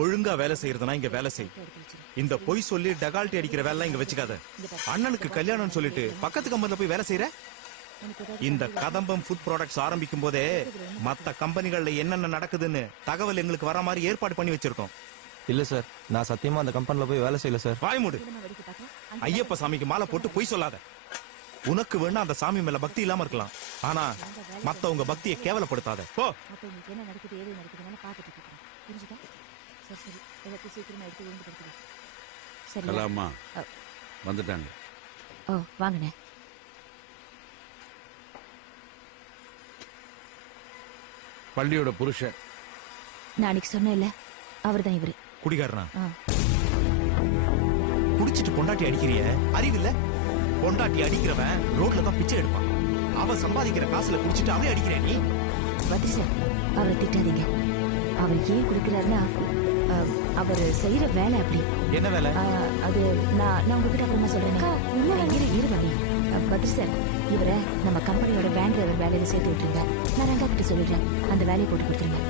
ஒழுங்கா வேலை செய்யறதுனா இங்க வேலை செய். இந்த பொய் சொல்லி டகால்ட்டி அடிக்கிற வேலை இங்க வச்சுக்காத. அண்ணனுக்கு கல்யாணம் சொல்லிட்டு பக்கத்து கம்பெனில போய் வேலை செய்யற. இந்த கதம்பம் ஃபுட் ப்ராடக்ட்ஸ் ஆரம்பிக்கும் போதே மத்த கம்பெனிகள்ல என்னென்ன நடக்குதுன்னு தகவல் எங்களுக்கு வர மாதிரி ஏற்பாடு பண்ணி வச்சிருக்கோம். இல்ல சார், நான் சத்தியமா அந்த கம்பெனில போய் வேலை செய்யல சார். வாய் மூடு. ஐயப்ப சாமிக்கு மாலை போட்டு பொய் சொல்லாத. உனக்கு வேணா அந்த சாமி மேல பக்தி இல்லாம இருக்கலாம், ஆனா மத்தவங்க பக்தியை கேவலப்படுத்தாத. போ. என்ன நடக்குது ஏது நடக்குதுன்னு பாத்துட்டு இருக்கேன். புரிஞ்சுதா? சரி சரி, எல்லாத்தையும் சீக்கிரமா எடுத்து ஒழுங்குபடுத்துங்க. சரி கலாமா வந்துட்டாங்க. ஓ வாங்கண்ணே. பள்ளியோட புருஷன் நான் அன்னைக்கு சொன்னேன்ல, அவர்தான் இவரு. குடிகாரனா? குடிச்சிட்டு பொண்டாட்டி அடிக்கிறிய, அறிவில்ல? பொண்டாட்டி அடிக்கிறவன் ரோட்ல தான் பிச்சை எடுப்பான். அவ சம்பாதிக்கிற காசுல குடிச்சிட்டு அவளே அடிக்கிறேன் நீ. பத்ரி சார், அவரை திட்டாதீங்க. அவர் ஏன் குடிக்கிறாருன்னா அவர் செய்யற வேலை அப்படி. என்ன வேலை? அது நான் உங்ககிட்ட அப்புறமா சொல்றேன். இரு பண்ணி பத்ரி சார், இவரை நம்ம கம்பெனியோட வேன் டிரைவர் வேலையில சேர்த்து விட்டுருங்க. நான் ரங்கா கிட்ட சொல்லிடுறேன், அந்த வேலையை போட்டு கொடுத்துருங்க.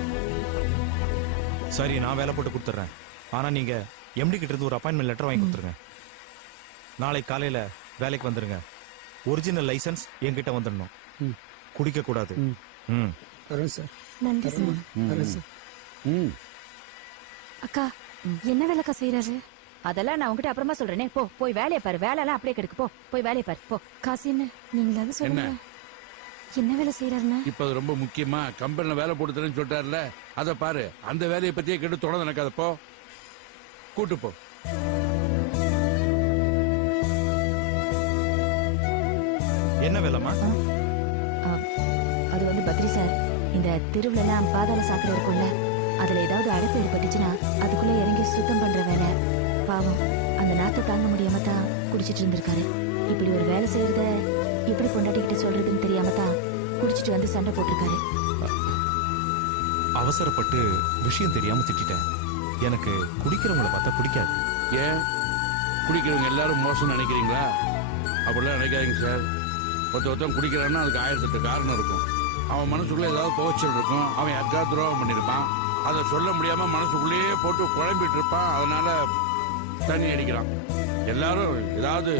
சரி, நான் வேலை போட்டு கொடுத்துறேன். ஆனா நீங்க எம்டி கிட்ட இருந்து ஒரு அப்பாயின்மெண்ட் லெட்டர் வாங்கி கொடுத்துருங்க. நாளைக்கு காலையில வேலைக்கு வந்துருங்க. ஒரிஜினல் லைசன்ஸ் என்கிட்ட வந்துடணும். குடிக்க கூடாது. நன்றி சார். அக்கா, என்ன வேலைக்கா செய்யறாரு? அதெல்லாம் நான் உங்ககிட்ட அப்புறமா சொல்றேனே. போ, போய் வேலையை பாரு. வேலை எல்லாம் அப்படியே கிடக்கு. போ, போய் வேலையை பாரு. போ. காசு என்ன நீங்களாவது சொல்லுங்க, என்ன வேலை செய்யறாருன்னா? இப்ப அது ரொம்ப முக்கியமா. கம்பெனில வேலை போட்டுறேன்னு சொல்லிட்டாருல, அத பாரு. அந்த வேலையை பத்தியே கேட்டு தொடர்ந்து நடக்காத. போ, கூட்டு போ. என்ன வேலைமா? அது வந்து பத்ரி சார், இந்த தெருவுல எல்லாம் பாதாள சாக்கடை இருக்கும்ல, அதுல ஏதாவது அடைப்பு ஏற்பட்டுச்சுன்னா அதுக்குள்ள இறங்கி சுத்தம் பண்ற வேலை. பாவம், அந்த நாத்தை தாங்க முடியாம தான் குடிச்சிட்டு இருந்திருக்காரு. இப்படி ஒரு வேலை செய்யறத எப்படி பொண்டாட்டிக்கிட்ட சொல்றதுன்னு தெரியாம தான் குடிச்சிட்டு வந்து சண்டை போட்டிருக்காரு. அவசரப்பட்டு விஷயம் தெரியாம திட்டேன். எனக்கு குடிக்கிறவங்களை பார்த்தா பிடிக்காது. ஏன் குடிக்கிறவங்க எல்லாரும் மோசம் நினைக்கிறீங்களா? அப்படிலாம் நினைக்காதீங்க சார். ஒருத்தன் குடிக்கிறான்னா அதுக்கு 1008 காரணம் இருக்கும். அவன் மனசுக்குள்ள ஏதாவது துவைச்சல் இருக்கும். அவன் யாருக்காவது துரோகம் பண்ணிருப்பான். அதை சொல்ல முடியாம மனசுக்குள்ளேயே போட்டு குழம்பிட்டு இருப்பான். அதனால தண்ணி அடிக்கிறான். எல்லாரும் ஏதாவது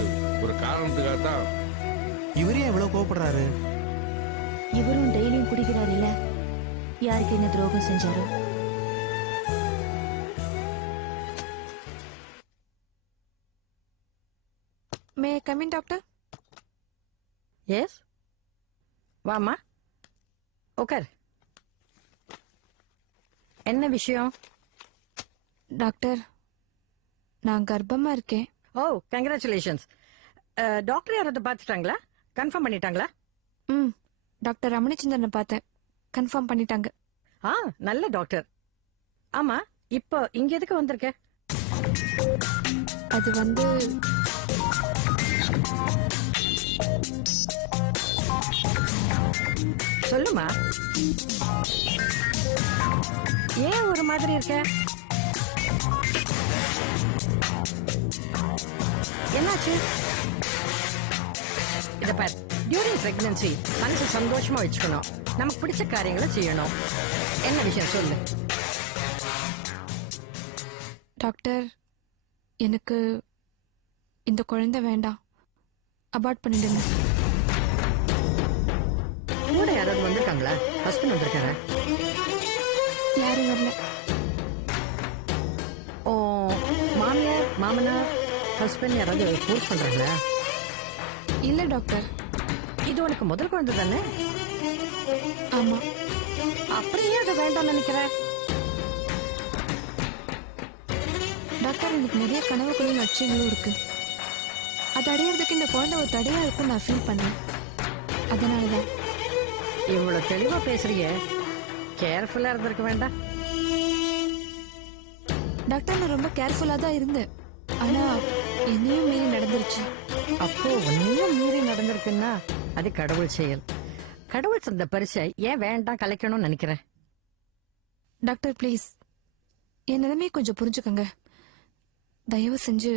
ஒரு காரணத்துக்காகத்தான். இவரே எவ்வளவு கோவப்படுறாரு? இவரும் டெய்லியும் குடிக்கிறாரு இல்ல, யாருக்கு என்ன துரோகம் செஞ்சாரு? May come in doctor? Yes, வாமா உட்கார். என்ன விஷயம்? டாக்டர், நான் கர்ப்பமா இருக்கேன். ஓ, கங்க்ராச்சுலேஷன்ஸ். டாக்டர் யாராவது பார்த்துட்டாங்களா? கன்ஃபார்ம் பண்ணிட்டாங்களா? டாக்டர் ரமணிச்சந்திரனை பார்த்தேன், கன்ஃபார்ம் பண்ணிட்டாங்க. நல்ல டாக்டர். ஆமா, இப்போ இங்க எதுக்கு வந்திருக்க? அது வந்து சொல்லுமா. ஏன் ஒரு மாதிரி இருக்க? என்னாச்சு? இத பார், டியூரிங் பிரெக்னன்சி மனசு சந்தோஷமா வச்சுக்கணும். நமக்கு பிடிச்ச காரியங்களை செய்யணும். என்ன விஷயம் சொல்லு. டாக்டர், எனக்கு இந்த குழந்தை வேண்டாம், அபார்ட் பண்ணிடுங்க. கூட யாராவது வந்திருக்காங்களா? ஹஸ்பண்ட் வந்திருக்காரா? யாரும் வரல. ஓ, மாமியார் மாமனார் ஹஸ்பண்ட் யாராவது ஃபோர்ஸ் பண்றாங்களா? இல்ல டாக்டர். இது உனக்கு முதல் குழந்தை தானே? ஆமா. அப்படியே அதை வேண்டாம் நினைக்கிற? டாக்டர், எனக்கு நிறைய கனவுகளும் லட்சியங்களும் இருக்கு. அது அடையிறதுக்கு இந்த குழந்தை ஒரு தடையா இருக்கும் நான் ஃபீல் பண்ணேன். அதனாலதான். இவ்வளவு தெளிவா பேசுறீங்க, கேர்ஃபுல்லா இருந்திருக்க வேண்டாம்? டாக்டர், நான் ரொம்ப கேர்ஃபுல்லா தான் இருந்தேன். ஆனா என்னையும் மீறி நடந்துருச்சு. அப்போ உன்னையும் மீறி நடந்திருக்குன்னா அது கடவுள் செயல். கடவுள் தந்த பரிசை ஏன் வேண்டாம் கலைக்கணும்னு நினைக்கிறேன். டாக்டர், ப்ளீஸ் என் நிலைமையை கொஞ்சம் புரிஞ்சுக்கோங்க. தயவு செஞ்சு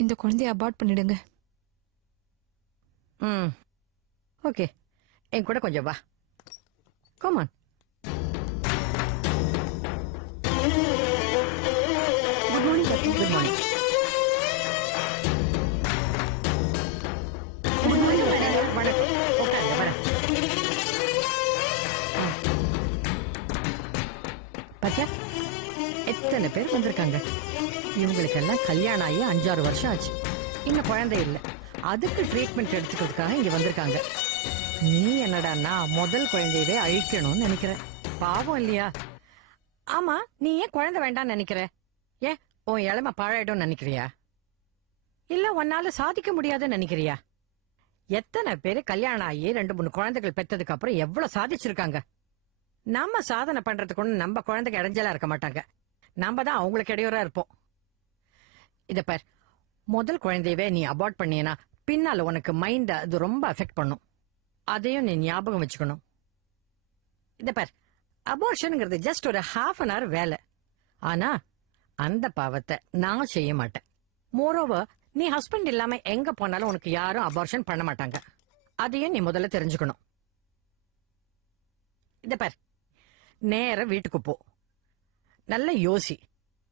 இந்த குழந்தைய அபார்ட் பண்ணிடுங்க. ஓகே, என் கூட கொஞ்சம் வா. Come on. பேர் வந்திருக்காங்க. இவங்களுக்கெல்லாம் கல்யாணம் ஆகி 5-6 வருஷம் ஆச்சு. இன்னும் குழந்தை இல்லை. அதுக்கு ட்ரீட்மெண்ட் எடுத்துக்கிறதுக்காக இங்க வந்திருக்காங்க. நீ என்னடான்னா முதல் குழந்தையவே அழிக்கணும்னு நினைக்கிற. பாவம் இல்லையா? ஆமா, நீ ஏன் குழந்தை வேண்டாம்னு நினைக்கிற? ஏன் உன் இளமை பாழாயிடும் நினைக்கிறியா? இல்ல உன்னால சாதிக்க முடியாதுன்னு நினைக்கிறியா? எத்தனை பேரு கல்யாணம் ஆகி 2-3 குழந்தைகள் பெற்றதுக்கு அப்புறம் எவ்வளவு சாதிச்சிருக்காங்க. நம்ம சாதனை பண்றதுக்கு ஒண்ணு நம்ம குழந்தைக்கு இடைஞ்சலா இருக்க மாட்டாங்க. நாம தான் அவங்களுக்கு இடையூறா இருப்போம். இத பார், முதல் குழந்தையவே நீ அபார்ட் பண்ணினா பின்னால உனக்கு மைண்ட் அது ரொம்ப அஃபெக்ட் பண்ணும். அதையும் நீ ஞாபகம் வச்சுக்கணும். இத பார், அபார்ஷன்ங்கிறது ஜஸ்ட் ஒரு ½ an hour வேலை. ஆனா அந்த பாவத்தை நான் செய்ய மாட்டேன். மோரோவர், நீ ஹஸ்பண்ட் இல்லாம எங்க போனாலும் உனக்கு யாரும் அபார்ஷன் பண்ண மாட்டாங்க. அதையும் நீ முதல்ல தெரிஞ்சுக்கணும். இத பார், நேர வீட்டுக்கு போ, நல்ல யோசி,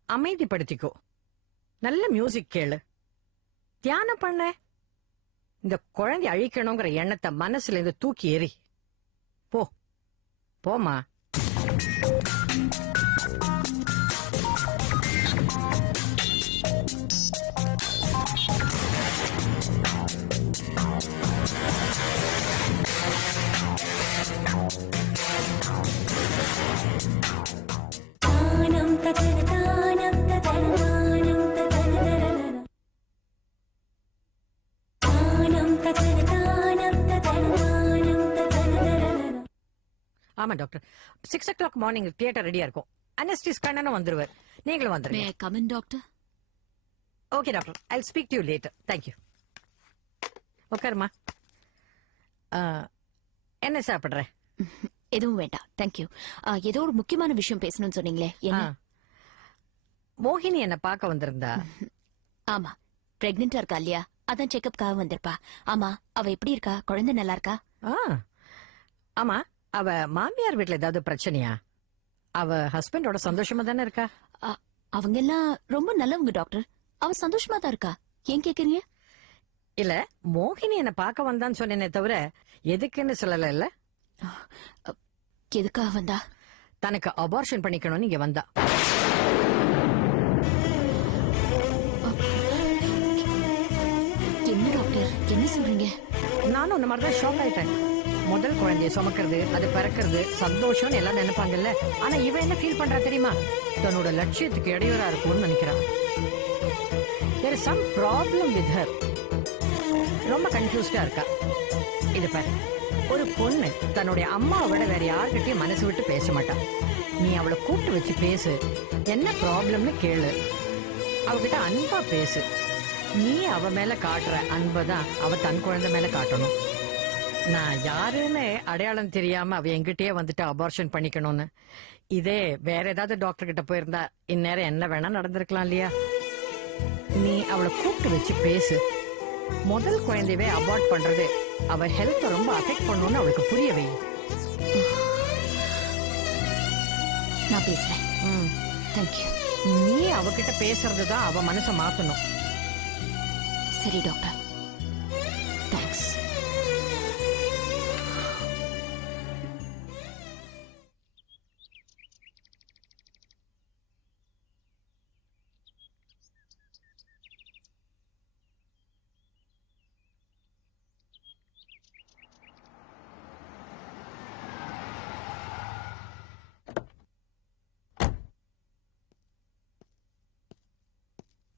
அமைதிப்படுத்திக்கோ, நல்ல மியூசிக் கேளு, தியானம் பண்ண. இந்த குழந்தை அழிக்கணுங்கிற எண்ணத்தை மனசுல இருந்து தூக்கி எறி. போ போமா. ஆமா டாக்டர், 6 o'clock மார்னிங் தியேட்டர் ரெடியா இருக்கும். அனஸ்டிஸ் கண்ணனும் வந்துருவார். நீங்களும் வந்துருங்க. May I come in, doctor? Okay doctor, I'll speak to you later. Thank you. உட்காருமா. என்ன சாப்பிடுற? எதுவும் வேண்டாம், தேங்க்யூ. ஏதோ ஒரு முக்கியமான விஷயம் பேசணும்னு சொன்னீங்களே, என்ன? மோகினி என்ன பார்க்க வந்திருந்தா? ஆமா, பிரெக்னெண்டா இருக்கா இல்லையா, அதான் செக்கப்காக வந்திருப்பா. ஆமா, அவ எப்படி இருக்கா? குழந்தை நல்லா இருக்கா? ஆமா, அவ மாமியார் வீட்டுல ஏதாவது பிரச்சனையா? அவ ஹஸ்பண்டோட சந்தோஷமா தானே இருக்கா? அவங்க எல்லாம் ரொம்ப நல்லவங்க டாக்டர். அவ சந்தோஷமா தான் இருக்கா. ஏன் கேக்குறீங்க? இல்ல, மோகினி என்ன பார்க்க வந்தான்னு சொன்னேனே தவிர எதுக்குன்னு சொல்லல. இல்ல, எதுக்காக வந்தா? தனக்கு அபார்ஷன் பண்ணிக்கணும்னு இங்க வந்தா. என்ன டாக்டர், என்ன சொல்றீங்க? நானும் இந்த மாதிரிதான் ஷாக் ஆயிட்டேன். முதல் குழந்தைய சுமக்கிறது, அது பிறக்கிறது சந்தோஷம்னு எல்லாம் நினைப்பாங்கல்ல. ஆனா இவ என்ன ஃபீல் பண்றா தெரியுமா? தன்னோட லட்சியத்துக்கு இடையூறா இருக்கும்னு நினைக்கிறான். there is some problem with her. ரொம்ப கன்ஃபியூஸ்டா இருக்கா. இது பாரு, ஒரு பொண்ணு தன்னுடைய அம்மாவை விட வேற யார்கிட்டயும் மனசு விட்டு பேச மாட்டா. நீ அவளை கூப்பிட்டு வச்சு பேசு, என்ன ப்ராப்ளம்னு கேளு, அவகிட்ட அன்பா பேசு. நீ அவ மேல காட்டுற அன்பதான் அவ தன் குழந்தை மேல காட்டணும். நான் யாருன்னு அடையாளம் தெரியாம அவ எங்கிட்டயே வந்துட்டு அபார்ஷன் பண்ணிக்கணும்னு. இதே வேற ஏதாவது டாக்டர் கிட்ட போயிருந்தா இந்நேரம் என்ன வேணா நடந்திருக்கலாம் இல்லையா? நீ அவளை கூப்பிட்டு வச்சு பேசு. முதல் குழந்தையவே அபார்ட் பண்றது அவ ஹெல்த் ரொம்ப அஃபெக்ட் பண்ணும்னு அவளுக்கு புரிய வை. நான் பேசுறேன். தேங்க்யூ. நீ அவகிட்ட பேசுறதுதான் அவ மனசை மாத்தணும். சரி doctor, thanks.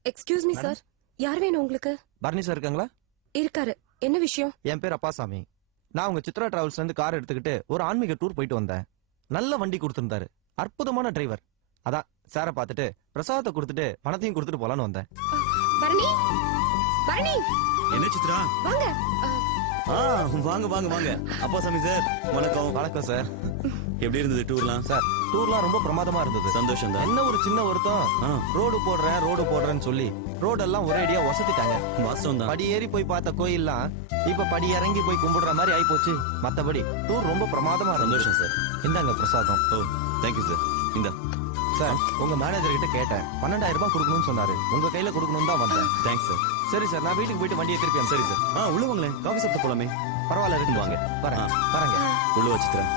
Excuse me sir, யார் வேணும் உங்களுக்கு? பரணி சார் இருக்காங்களா? இருக்காரு. என்ன விஷயம்? என் பேர் அப்பாசாமி. நான் உங்க சித்ரா டிராவல்ஸ்ல இருந்து கார் எடுத்துக்கிட்டு ஒரு ஆன்மீக டூர் போயிட்டு வந்தேன். நல்ல வண்டி கொடுத்திருந்தாரு, அற்புதமான டிரைவர். அதான் சாரை பார்த்துட்டு பிரசாதத்தை கொடுத்துட்டு பணத்தையும் கொடுத்துட்டு போலான்னு வந்தேன். பரணி, பரணி, என்ன சித்ரா? வாங்க. வாங்க வாங்க வாங்க. அப்பாசாமி சார், வணக்கம். வணக்கம் சார். எப்படி இருந்தது டூர்லாம்? சார், டூர்லாம் ரொம்ப பிரமாதமா இருந்தது. சந்தோஷம் தான். என்ன ஒரு சின்ன வருத்தம், ரோடு போடுறேன்னு சொல்லி ரோடெல்லாம் ஒரேடியா வசதிட்டாங்க. வாஸ்தவம் தான். படி ஏறி போய் பார்த்த கோயில்லாம் இப்ப படி இறங்கி போய் கும்பிடுற மாதிரி ஆயி போச்சு. மத்தபடி டூர் ரொம்ப பிரமாதமா இருந்தது. சந்தோஷம் சார். இந்தாங்க பிரசாதம். ஓ, தேங்க்யூ சார். இந்த சார், உங்க மேனேஜர் கிட்ட கேட்டேன், 12,000 ரூபாய் கொடுக்கணும்னு சொன்னாரு. உங்க கையில கொடுக்கணும் தான் வந்தேன். Thanks sir. சரி சார், நான் வீட்டுக்கு போயிட்டு வண்டியை திருப்பி சரி சார். உள்ள வாங்களேன், காஃபி சாப்பிட்டு போலாமே. பரவாயில்ல, இருக்கு வாங்க. வரேன். வரேங்க. உள்ள வச்சுக்கிறேன்.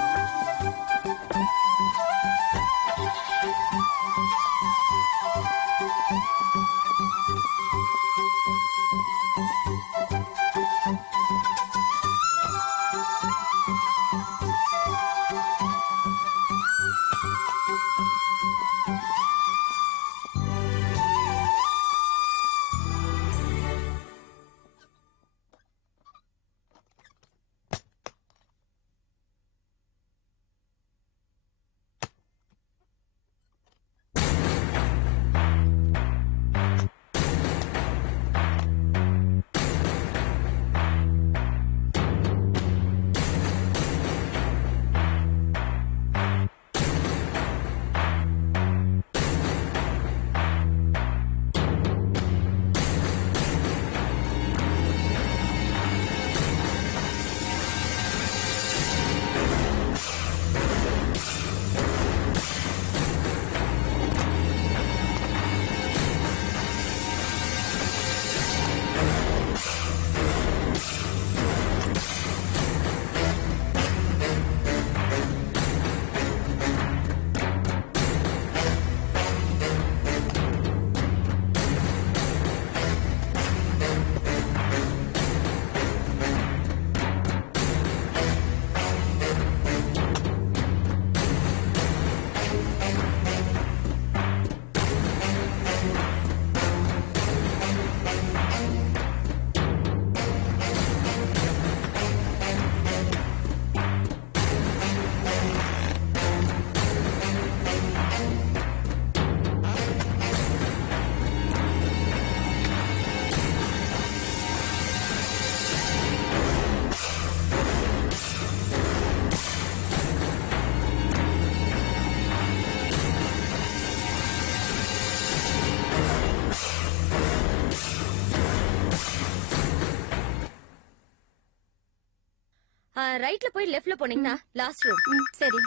ரைட்ல போய் லெஃப்ட்ல போனீங்கன்னா லாஸ்ட் ரூம். சரி.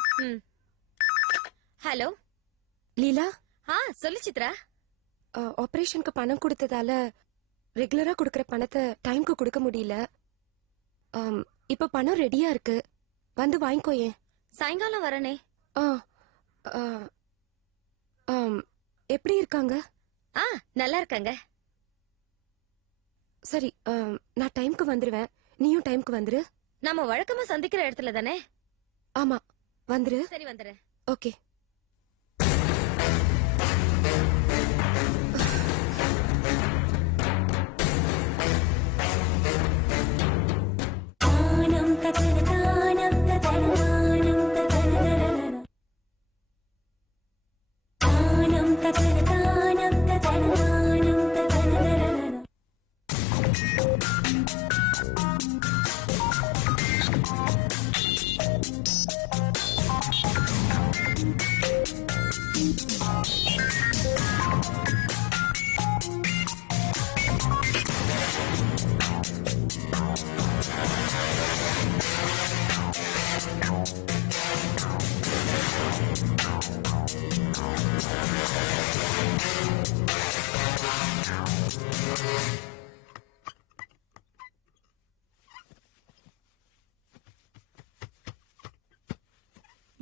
ஹலோ லீலா, சொல்லு சித்ரா. ஆபரேஷனுக்கு பணம் கொடுத்ததால ரெகுலரா கொடுக்கற பணத்தை டைம்க்கு கொடுக்க முடியல. இப்ப பணம் ரெடியா இருக்கு, வந்து வாங்கிக்கோயே. சாயங்காலம் வரனே. ஆ, ஆ, எப்படி இருக்காங்க? நல்லா இருக்காங்க. சரி, நான் டைம்க்கு வந்துருவேன், நீயும் டைம்க்கு வந்துரு. நாம வழக்கமா சந்திக்கிற இடத்துல தானே? ஆமா, வந்துரு. சரி, வந்துடுறேன். ஓகே.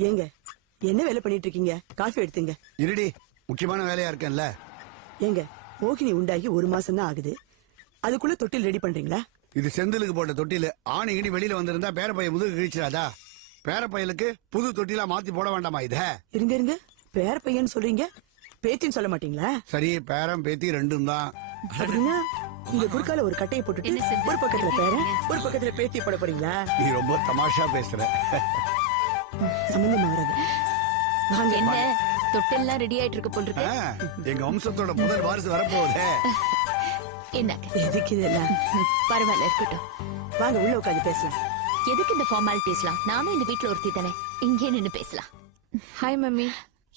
ஏங்க என்ன வேலை பண்ணிட்டு இருக்கீங்க? காஃபி எடுத்துங்க. இருடி, முக்கியமான வேலையா இருக்கேன்ல. ஏங்க மோகினி உண்டாகி 1 மாசம் தான் ஆகுது, அதுக்குள்ள தொட்டில் ரெடி பண்றீங்களா? இது செந்திலுக்கு போட்ட தொட்டில ஆணி இடி வெளியில வந்திருந்தா பேரப்பைய முதுகு கிழிச்சிடாதா? பேரப்பையலுக்கு புது தொட்டிலா மாத்தி போட வேண்டாமா? இத இருங்க இருங்க, பேர பையன் சொல்றீங்க, பேத்தின்னு சொல்ல மாட்டீங்களா? சரி, பேரம் பேத்தி ரெண்டும் தான். அப்படின்னா இங்க குறுக்கால ஒரு கட்டையை போட்டுட்டு ஒரு பக்கத்துல பேரன் ஒரு பக்கத்துல பேத்தி போட போறீங்களா? நீ ரொம்ப தமாஷா பேசுற. சம்பந்தமா வராது. வாங்க. என்ன தொட்டெல்லாம் ரெடி ஆயிட்டு இருக்கு போல் இருக்கு. எங்க வம்சத்தோட முதல் வாரிசு வரப்போகுதே. என்ன எதுக்கு இதெல்லாம்? பரவாயில்ல, இருக்கட்டும். வாங்க உள்ள உட்காந்து பேசலாம். எதுக்கு இந்த ஃபார்மாலிட்டிஸ்லாம்? நானும் இந்த வீட்ல ஒருத்தி தானே, இங்கே நின்னு பேசலாம். Hi mummy.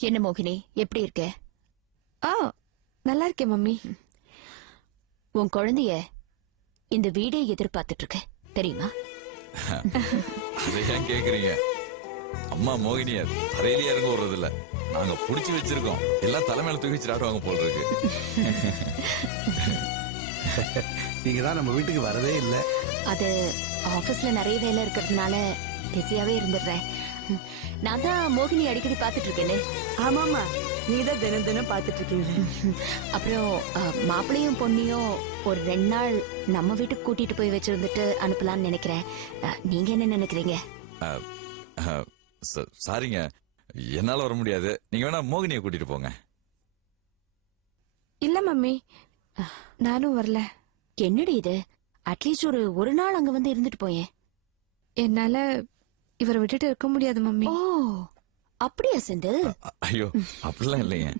என்ன மோகினி, எப்படி இருக்க? நல்லா இருக்கேன் மம்மி. உன் குழந்தைய இந்த வீடே எதிர்பார்த்துட்டு இருக்கு, தெரியுமா? அதை ஏன் கேக்குறீங்க? அம்மா மோகினியார் அறையிலேயே இறங்க விடுறது இல்ல. நாங்க புடிச்சு வச்சிருக்கோம், எல்லாம் தலைமையில தூக்கி வச்சுட்டாடுவாங்க போல இருக்கு. நீங்க தான் நம்ம வீட்டுக்கு வரதே இல்ல. அது ஆபீஸ்ல நிறைய வேலை இருக்கிறதுனால பிஸியாவே இருந்துடுறேன். நான் தான் மோகினி அடிக்கடி பாத்துட்டு இருக்கேனே. ஆமாமா, நீதான் தினம் தினம் பாத்துட்டு இருக்கீங்க. அப்புறம் மாப்பிளையும் பொண்ணையும் ஒரு 2 நாள் நம்ம வீட்டுக்கு கூட்டிட்டு போய் வச்சிருந்துட்டு அனுப்பலாம்னு நினைக்கிறேன். நீங்க என்ன நினைக்கிறீங்க? சாரிங்க, என்னால வர முடியாது. நீங்க வேணா மோகினியை கூட்டிட்டு போங்க. இல்ல மம்மி, நானும் வரல. என்னடி இது? அட்லீஸ்ட் ஒரு நாள் அங்க வந்து இருந்துட்டு போயேன். என்னால இவரை விட்டுட்டு இருக்க முடியாது மம்மி. ஓ, அப்படியா செந்தில்? ஐயோ, அப்படிலாம் இல்லைங்க.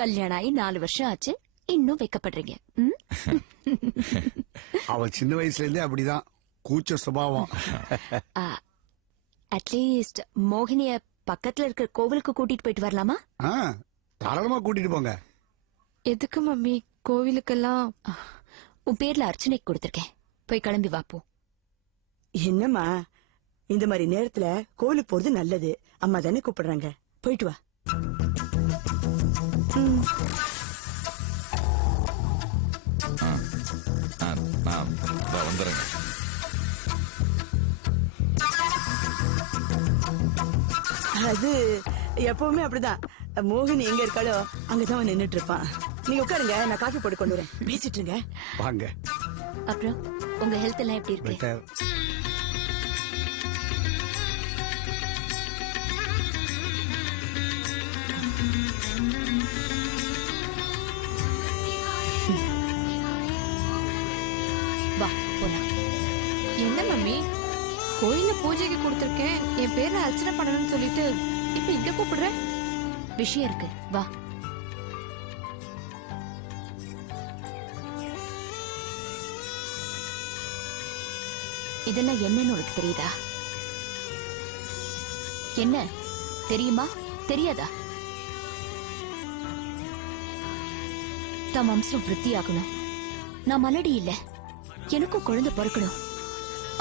கல்யாணம் ஆகி 4 வருஷம் ஆச்சு, இன்னும் வைக்கப்படுறீங்க. அவன் சின்ன வயசுல இருந்தே அப்படிதான், கூச்ச சுபாவம். அட்லீஸ்ட் மோகினிய பக்கத்துல இருக்கிற கோவிலுக்கு கூட்டிட்டு போயிட்டு வரலாமா? தாராளமா கூட்டிட்டு போங்க. எதுக்கு மம்மி கோவிலுக்கெல்லாம்? உன் பேர்ல அர்ச்சனைக்கு கொடுத்திருக்கேன், போய் கிளம்பி வாப்போ. என்னம்மா இந்த மாதிரி நேரத்துல கோவிலுக்கு போறது நல்லது, அம்மா தானே கூப்பிடுறாங்க, போயிட்டு வா. நான் வந்துடுறேங்க. அது எப்பவுமே அப்படிதான், மோகினி எங்க இருக்காளோ அங்கதான் அவன் நின்னுட்டு இருப்பான். நீங்க உட்காருங்க, நான் காஃபி போட்டு கொண்டு வரேன், பேசிட்டு இருங்க. வாங்க. அப்புறம் உங்க ஹெல்த் எல்லாம் எப்படி இருக்கு? பெட்டர். வா போலாம். என்ன மம்மி, கோயில்ல பூஜைக்கு கொடுத்திருக்கேன், என் பேர்ல அர்ச்சனை பண்ணணும்னு சொல்லிட்டு இப்ப இங்க கூப்பிடுற? விஷயம் இருக்கு, வா. இதெல்லாம் என்னன்னு உனக்கு தெரியுதா? என்ன தெரியுமா தெரியாதா? தம் வம்சம் விருத்தியாகணும், நான் மலடி இல்ல, எனக்கும் குழந்தை பிறக்கணும்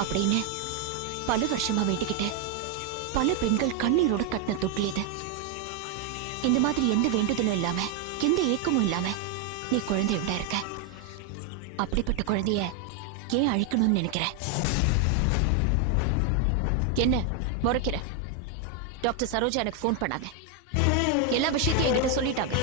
அப்படின்னு பல வருஷமா வேண்டிக்கிட்டு பல பெண்கள் கண்ணீரோட கட்டின தொட்டில் இது. இந்த மாதிரி எந்த வேண்டுதலும் இல்லாம எந்த ஏக்கமும் இல்லாம நீ குழந்தையோட இருக்க. அப்படிப்பட்ட குழந்தைய ஏன் அழிக்கணும்னு நினைக்கிற? என்ன முறைக்கிற? டாக்டர் சரோஜா எனக்கு போன் பண்ணாங்க. எல்லா விஷயத்தையும் என்கிட்ட சொல்லிட்டாங்க.